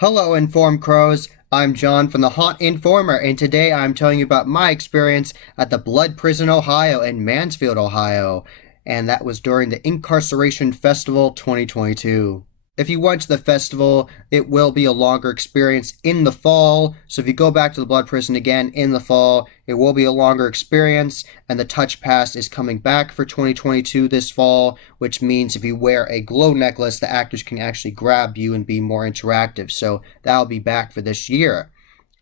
Hello, Informed Crows. I'm John from the Haunt Informer, and today I'm telling you about my experience at the Blood Prison, Ohio in Mansfield, Ohio. And that was during the Inkcarceration Festival 2022. If you went to the festival, it will be a longer experience in the fall. So if you go back to the Blood Prison again in the fall, it will be a longer experience. And the Touch Pass is coming back for 2022 this fall, which means if you wear a glow necklace, the actors can actually grab you and be more interactive. So that'll be back for this year.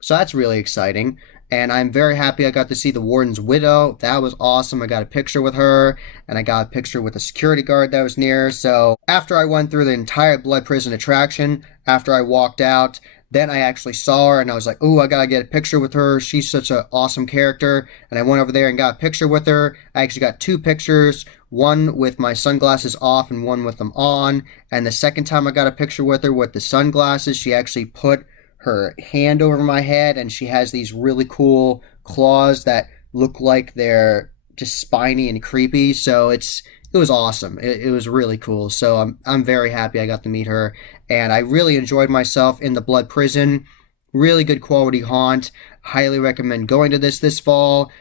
So that's really exciting. And I'm very happy I got to see the warden's widow. That was awesome. I got a picture with her, and I got a picture with a security guard that was near. So after I went through the entire Blood Prison attraction, after I walked out, then I actually saw her, and I was like, ooh, I gotta get a picture with her. She's such an awesome character. And I went over there and got a picture with her. I actually got two pictures, one with my sunglasses off and one with them on. And the second time I got a picture with her with the sunglasses, she actually put her hand over my head, and she has these really cool claws that look like they're just spiny and creepy. So it was awesome. It was really cool. So I'm very happy I got to meet her, and I really enjoyed myself in the Blood Prison. Really good quality haunt. Highly recommend going to this fall.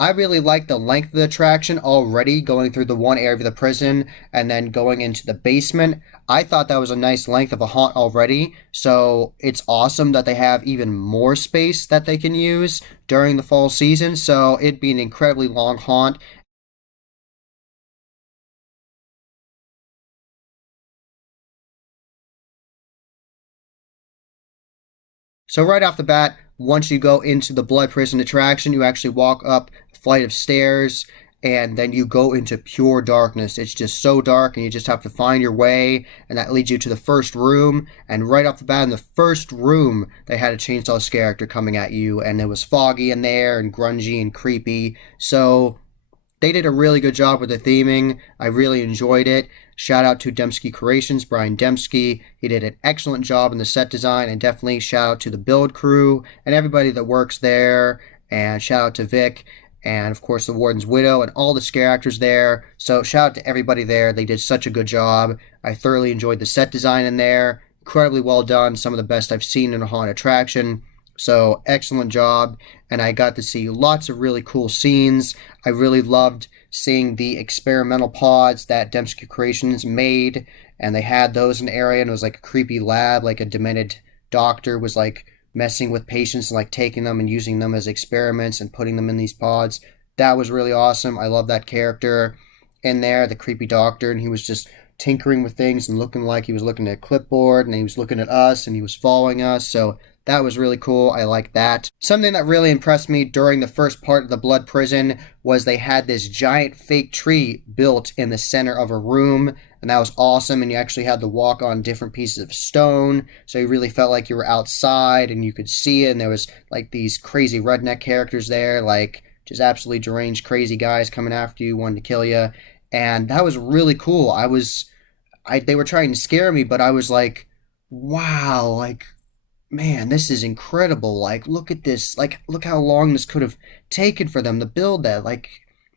I really like the length of the attraction already, going through the one area of the prison and then going into the basement. I thought that was a nice length of a haunt already, so it's awesome that they have even more space that they can use during the fall season, so it'd be an incredibly long haunt. So right off the bat, once you go into the Blood Prison attraction, you actually walk up a flight of stairs, and then you go into pure darkness. It's just so dark, and you just have to find your way, and that leads you to the first room. And right off the bat, in the first room, they had a chainsaw character coming at you, and it was foggy in there and grungy and creepy. So they did a really good job with the theming. I really enjoyed it. Shout out to Dembski Creations, Brian Dembski. He did an excellent job in the set design, and definitely shout out to the build crew and everybody that works there. And shout out to Vic, and of course the Warden's Widow and all the scare actors there. So shout out to everybody there. They did such a good job. I thoroughly enjoyed the set design in there. Incredibly well done. Some of the best I've seen in a haunted attraction. So excellent job, and I got to see lots of really cool scenes. I really loved seeing the experimental pods that Dembski Creations made, and they had those in the area, and it was like a creepy lab, like a demented doctor was like messing with patients and like taking them and using them as experiments and putting them in these pods. That was really awesome. I love that character in there, the creepy doctor, and he was just tinkering with things and looking like he was looking at a clipboard, and he was looking at us and he was following us. So that was really cool. I like that. Something that really impressed me during the first part of the Blood Prison was they had this giant fake tree built in the center of a room, and that was awesome. And you actually had to walk on different pieces of stone, so you really felt like you were outside and you could see it. And there was like these crazy redneck characters there, like just absolutely deranged, crazy guys coming after you, wanting to kill you. And that was really cool. They were trying to scare me, but I was like, wow, like man, this is incredible. Like, look at this. Like, look how long this could have taken for them to build that. Like,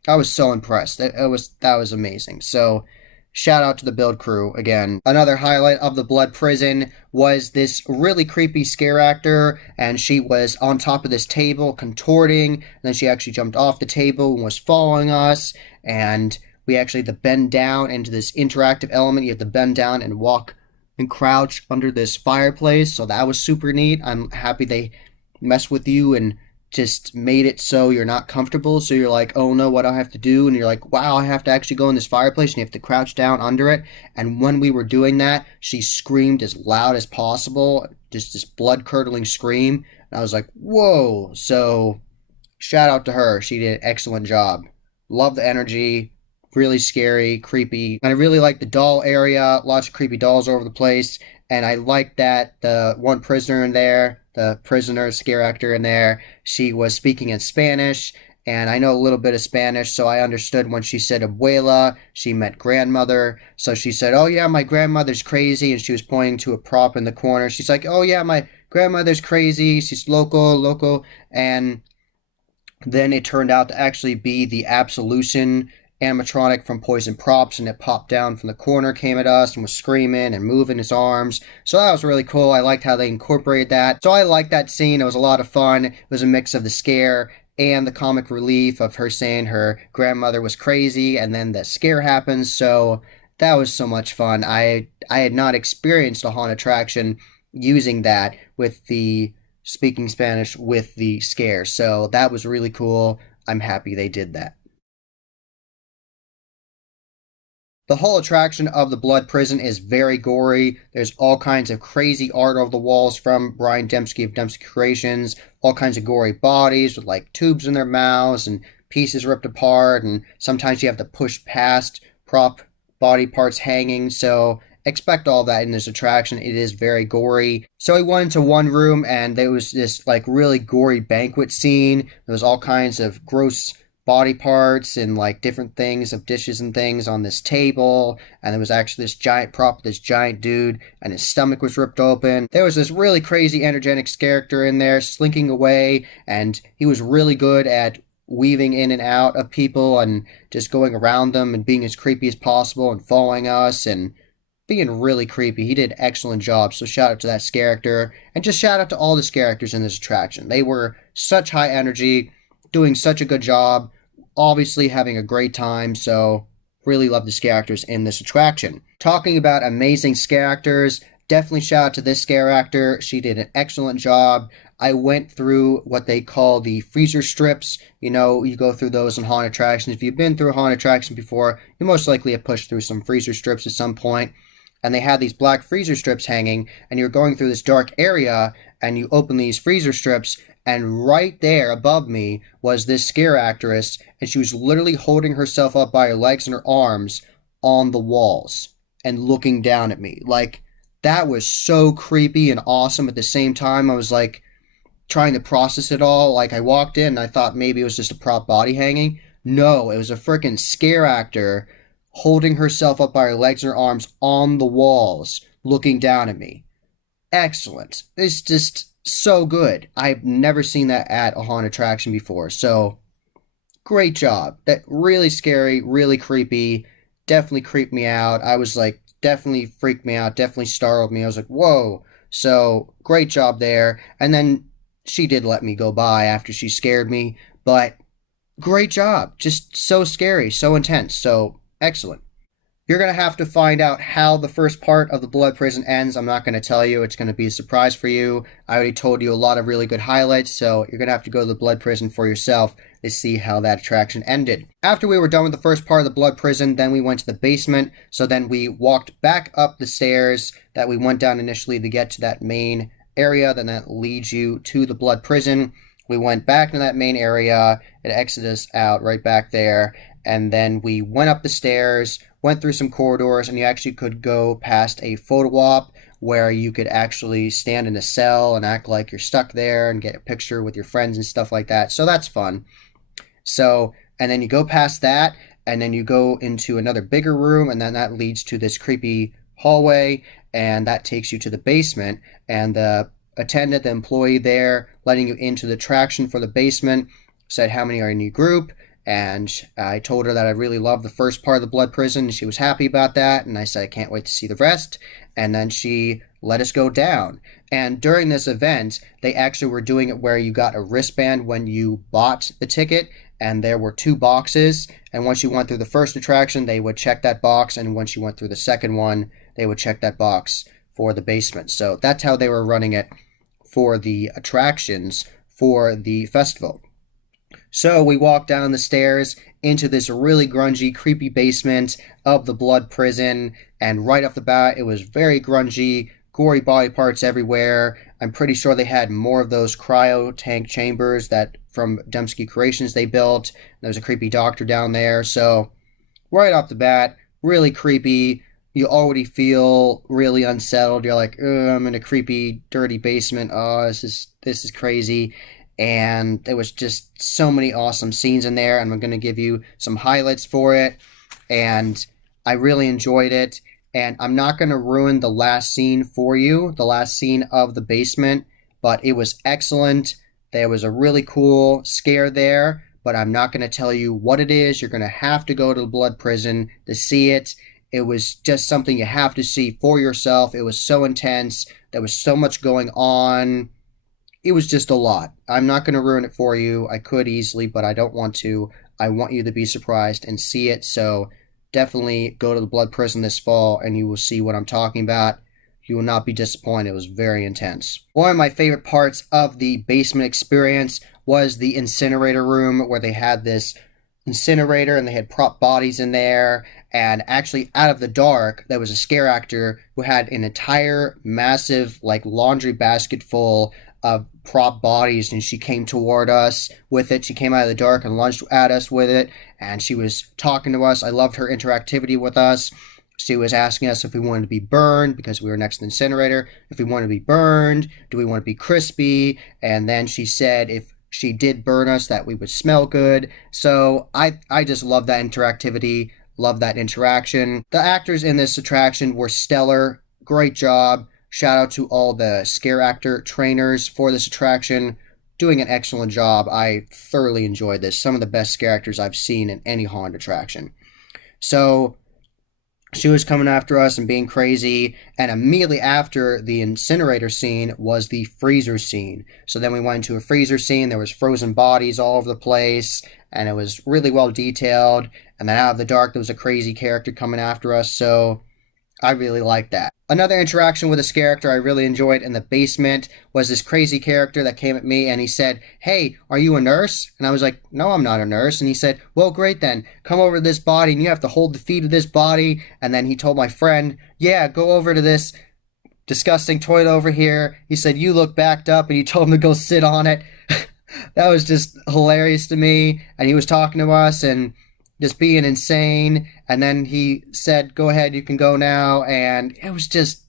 I was so impressed. That was amazing. So, shout out to the build crew again. Another highlight of the Blood Prison was this really creepy scare actor, and she was on top of this table contorting, and then she actually jumped off the table and was following us, and we actually had to bend down into this interactive element. You have to bend down and walk and crouch under this fireplace. So that was super neat. I'm happy they messed with you and just made it so you're not comfortable. So you're like, oh no, what do I have to do? And you're like, wow, I have to actually go in this fireplace, and you have to crouch down under it. And when we were doing that, she screamed as loud as possible, just this blood curdling scream. And I was like, whoa. So shout out to her. She did an excellent job. Love the energy, really scary, creepy. And I really like the doll area, lots of creepy dolls all over the place. And I like that the one prisoner in there, the prisoner scare actor in there, she was speaking in Spanish. And I know a little bit of Spanish, so I understood when she said abuela, she meant grandmother. So she said, oh yeah, my grandmother's crazy. And she was pointing to a prop in the corner. She's like, oh yeah, my grandmother's crazy, she's local, and then it turned out to actually be the Absolution animatronic from Poison Props, and it popped down from the corner, came at us, and was screaming and moving his arms. So that was really cool. I liked how they incorporated that. So I liked that scene. It was a lot of fun. It was a mix of the scare and the comic relief of her saying her grandmother was crazy, and then the scare happens. So that was so much fun. I had not experienced a haunted attraction using that with the speaking Spanish with the scare. So that was really cool. I'm happy they did that. The whole attraction of the Blood Prison is very gory. There's all kinds of crazy art over the walls from Brian Dembski of Dembski Creations, all kinds of gory bodies with like tubes in their mouths and pieces ripped apart, and sometimes you have to push past prop body parts hanging. So expect all that in this attraction. It is very gory. So we went into one room and there was this like really gory banquet scene. There was all kinds of gross body parts and like different things of dishes and things on this table, and there was actually this giant prop, this giant dude, and his stomach was ripped open. There was this really crazy energetic character in there slinking away, and he was really good at weaving in and out of people and just going around them and being as creepy as possible and following us and being really creepy. He did an excellent job, so shout out to that character, and just shout out to all the characters in this attraction. They were such high energy, doing such a good job, obviously having a great time, so really love the scare actors in this attraction. Talking about amazing scare actors, definitely shout out to this scare actor. She did an excellent job. I went through what they call the freezer strips. You know, you go through those in haunted attractions. If you've been through a haunted attraction before, you most likely have pushed through some freezer strips at some point. And they had these black freezer strips hanging, and you're going through this dark area, and you open these freezer strips, and right there above me was this scare actress, and she was literally holding herself up by her legs and her arms on the walls and looking down at me. Like, that was so creepy and awesome. At the same time, I was like trying to process it all. Like, I walked in and I thought maybe it was just a prop body hanging. No, it was a freaking scare actor holding herself up by her legs and her arms on the walls looking down at me. Excellent. It's just so good. I've never seen that at a haunted attraction before. So great job. That really scary, really creepy. Definitely creeped me out. I was like, definitely freaked me out. Definitely startled me. I was like, whoa. So great job there. And then she did let me go by after she scared me. But great job. Just so scary, so intense. So excellent. You're going to have to find out how the first part of the Blood Prison ends. I'm not going to tell you. It's going to be a surprise for you. I already told you a lot of really good highlights, so you're going to have to go to the Blood Prison for yourself to see how that attraction ended. After we were done with the first part of the Blood Prison, then we went to the basement. So then we walked back up the stairs that we went down initially to get to that main area. Then that leads you to the Blood Prison. We went back into that main area. It exited us out right back there. And then we went up the stairs, went through some corridors, and you actually could go past a photo op where you could actually stand in a cell and act like you're stuck there and get a picture with your friends and stuff like that. So that's fun. So, and then you go past that, and then you go into another bigger room, and then that leads to this creepy hallway, and that takes you to the basement. And the attendant, the employee there, letting you into the attraction for the basement, said how many are in your group. And I told her that I really loved the first part of the Blood Prison, and she was happy about that. And I said, I can't wait to see the rest. And then she let us go down. And during this event, they actually were doing it where you got a wristband when you bought the ticket. And there were 2 boxes. And once you went through the first attraction, they would check that box. And once you went through the second one, they would check that box for the basement. So that's how they were running it for the attractions for the festival. So we walked down the stairs into this really grungy, creepy basement of the Blood Prison, and right off the bat, it was very grungy, gory body parts everywhere. I'm pretty sure they had more of those cryo tank chambers that from Dembski Creations they built. There was a creepy doctor down there, so right off the bat, really creepy. You already feel really unsettled. You're like, I'm in a creepy, dirty basement. Oh, this is crazy. And there was just so many awesome scenes in there, and I'm going to give you some highlights for it. And I really enjoyed it. And I'm not going to ruin the last scene for you, the last scene of the basement, but it was excellent. There was a really cool scare there, but I'm not going to tell you what it is. You're going to have to go to the Blood Prison to see it. It was just something you have to see for yourself. It was so intense. There was so much going on. It was just a lot. I'm not going to ruin it for you. I could easily, but I don't want to. I want you to be surprised and see it. So definitely go to the Blood Prison this fall and you will see what I'm talking about. You will not be disappointed. It was very intense. One of my favorite parts of the basement experience was the incinerator room, where they had this incinerator and they had prop bodies in there. And actually, out of the dark, there was a scare actor who had an entire massive laundry basket full of prop bodies, and she came toward us with it. She came out of the dark and lunged at us with it, and she was talking to us. I loved her interactivity with us. She was asking us if we wanted to be burned, because we were next to the incinerator. If we wanted to be burned, do we want to be crispy? And then she said if she did burn us, that we would smell good. So I just love that interactivity, love that interaction. The actors in this attraction were stellar. Great job. Shout out to all the scare actor trainers for this attraction. Doing an excellent job. I thoroughly enjoyed this. Some of the best scare actors I've seen in any haunted attraction. So she was coming after us and being crazy, and immediately after the incinerator scene was the freezer scene. So then we went into a freezer scene. There was frozen bodies all over the place, and it was really well detailed. And then out of the dark, there was a crazy character coming after us, so I really liked that. Another interaction with this character I really enjoyed in the basement was this crazy character that came at me and he said, "Hey, are you a nurse?" And I was like, "No, I'm not a nurse." And he said, "Well, great then. Come over to this body and you have to hold the feet of this body." And then he told my friend, "Yeah, go over to this disgusting toilet over here." He said, "You look backed up," and he told him to go sit on it. That was just hilarious to me. And he was talking to us and just being insane, and then he said, "Go ahead, you can go now," and it was just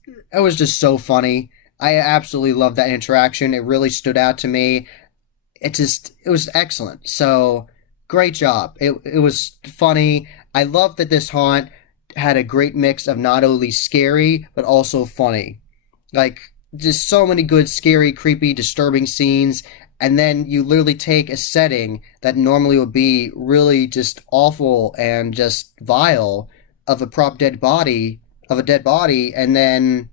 so funny. I absolutely loved that interaction. It really stood out to me. It was excellent. So great job. It was funny. I love that this haunt had a great mix of not only scary but also funny. Just so many good, scary, creepy, disturbing scenes. And then you literally take a setting that normally would be really just awful and just vile of a dead body, and then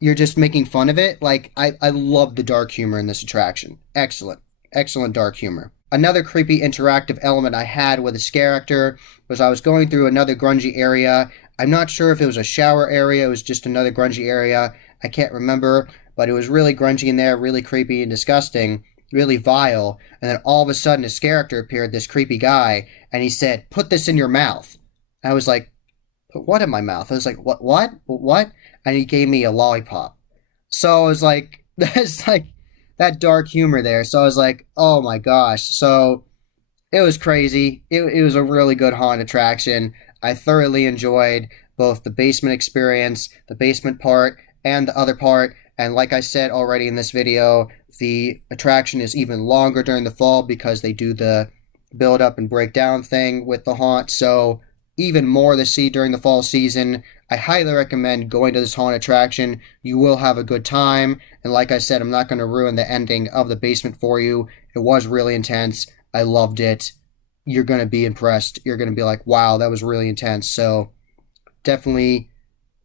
you're just making fun of it. I love the dark humor in this attraction. Excellent. Excellent dark humor. Another creepy interactive element I had with this character was I was going through another grungy area. I'm not sure if it was a shower area, it was just another grungy area. I can't remember, but it was really grungy in there, really creepy and disgusting. Really vile, and then all of a sudden his character appeared, this creepy guy, and he said, "Put this in your mouth." And I was like, "Put what in my mouth?" I was like, what? And he gave me a lollipop. So I was like, that's that dark humor there. So I was like, oh my gosh. So it was crazy. It was a really good haunt attraction. I thoroughly enjoyed both the basement experience, the basement part, and the other part. And like I said already in this video, the attraction is even longer during the fall because they do the build up and break down thing with the haunt. So even more to see during the fall season. I highly recommend going to this haunt attraction. You will have a good time. And like I said, I'm not going to ruin the ending of the basement for you. It was really intense. I loved it. You're going to be impressed. You're going to be like, wow, that was really intense. So definitely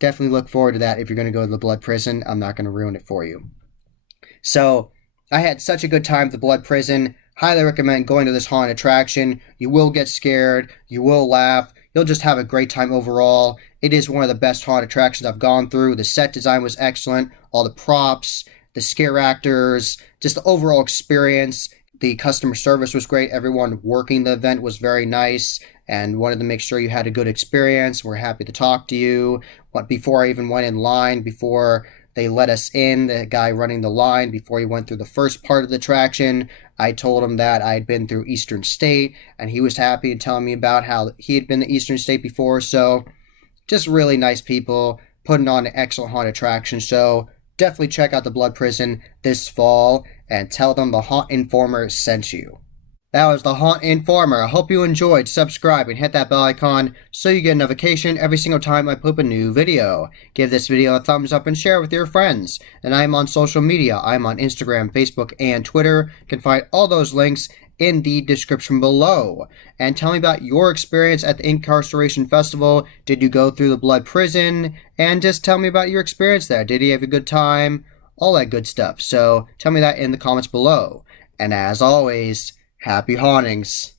look forward to that if you're going to go to the Blood Prison. I'm not going to ruin it for you. So I had such a good time at the Blood Prison. Highly recommend going to this haunted attraction. You will get scared. You will laugh. You'll just have a great time overall. It is one of the best haunted attractions I've gone through. The set design was excellent. All the props, the scare actors, just the overall experience. The customer service was great. Everyone working the event was very nice and wanted to make sure you had a good experience. We're happy to talk to you. But before I even went in line, before they let us in, the guy running the line, before he went through the first part of the attraction, I told him that I had been through Eastern State, and he was happy and telling me about how he had been to Eastern State before. So just really nice people putting on an excellent haunted attraction. So definitely check out the Blood Prison this fall and tell them the Haunt Informer sent you. That was the Haunt Informer. I hope you enjoyed. Subscribe and hit that bell icon so you get a notification every single time I put up a new video. Give this video a thumbs up and share it with your friends. And I'm on social media. I'm on Instagram, Facebook, and Twitter. You can find all those links in the description below. And tell me about your experience at the Inkcarceration Festival. Did you go through the Blood Prison? And just tell me about your experience there. Did you have a good time? All that good stuff. So tell me that in the comments below. And as always, happy hauntings.